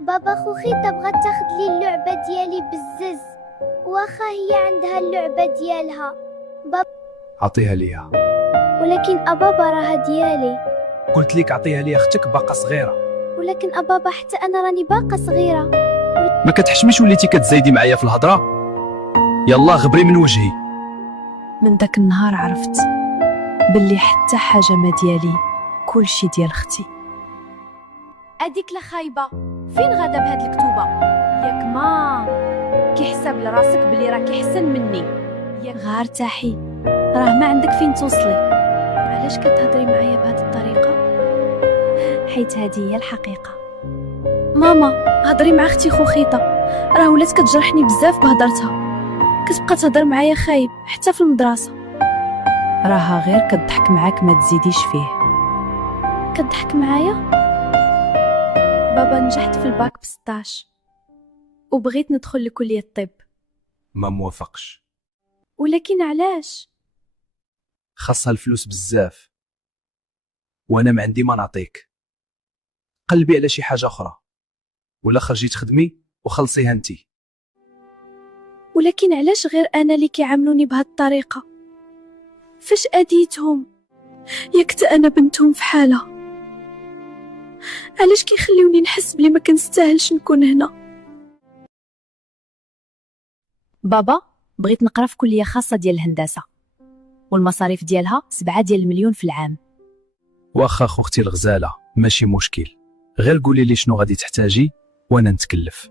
بابا خوخيطة بغات تاخد لي اللعبة ديالي بالزز، واخا هي عندها اللعبة ديالها. عطيها ليها. ولكن أبابا راها ديالي. قلت لك عطيها لي، اختك باقا صغيره. ولكن أبابا حتى أنا راني باقا صغيرة. ما كتحشميش وليتي كتزايدي معايا في الهضره؟ يلا غبري من وجهي. من داك النهار عرفت باللي حتى حاجه ما ديالي، كلشي ديال اختي. اديك لا خايبه، فين غادا بهاد الكتوبه؟ ياك ما كيحسب لراسك بلي راكي احسن مني؟ ياك غير ارتاحي، راه ما عندك فين توصلي. علاش كتهضري معايا بهاد الطريقه؟ حيت هذه هي الحقيقه. ماما هضري مع اختي خوخيطه، راه ولات كتجرحني بزاف بهضرتها، كتبقى تهضر معايا خايب حتى في المدرسه. راها غير كتضحك معاك، ما تزيديش فيه. كتضحك معايا؟ بابا نجحت في الباك ب16 وبغيت ندخل لكلية الطب. ما موافقش. ولكن علاش؟ خاصها الفلوس بزاف، وانا ما عندي ما نعطيك. قلبي على شي حاجه اخرى، ولا خرجي تخدمي وخلصيها انتي. ولكن علاش غير انا اللي كيعاملوني بهاد الطريقه؟ فاش اديتهم؟ ياك حتى انا بنتهم في حاله. علاش كيخليوني نحس بلي ما كنستاهلش نكون هنا؟ بابا بغيت نقرا في كليه خاصه ديال الهندسه، والمصاريف ديالها 7 ديال المليون في العام. واخا خوختي الغزاله، ماشي مشكل، غير قولي لي شنو غادي تحتاجي وانا نتكلف.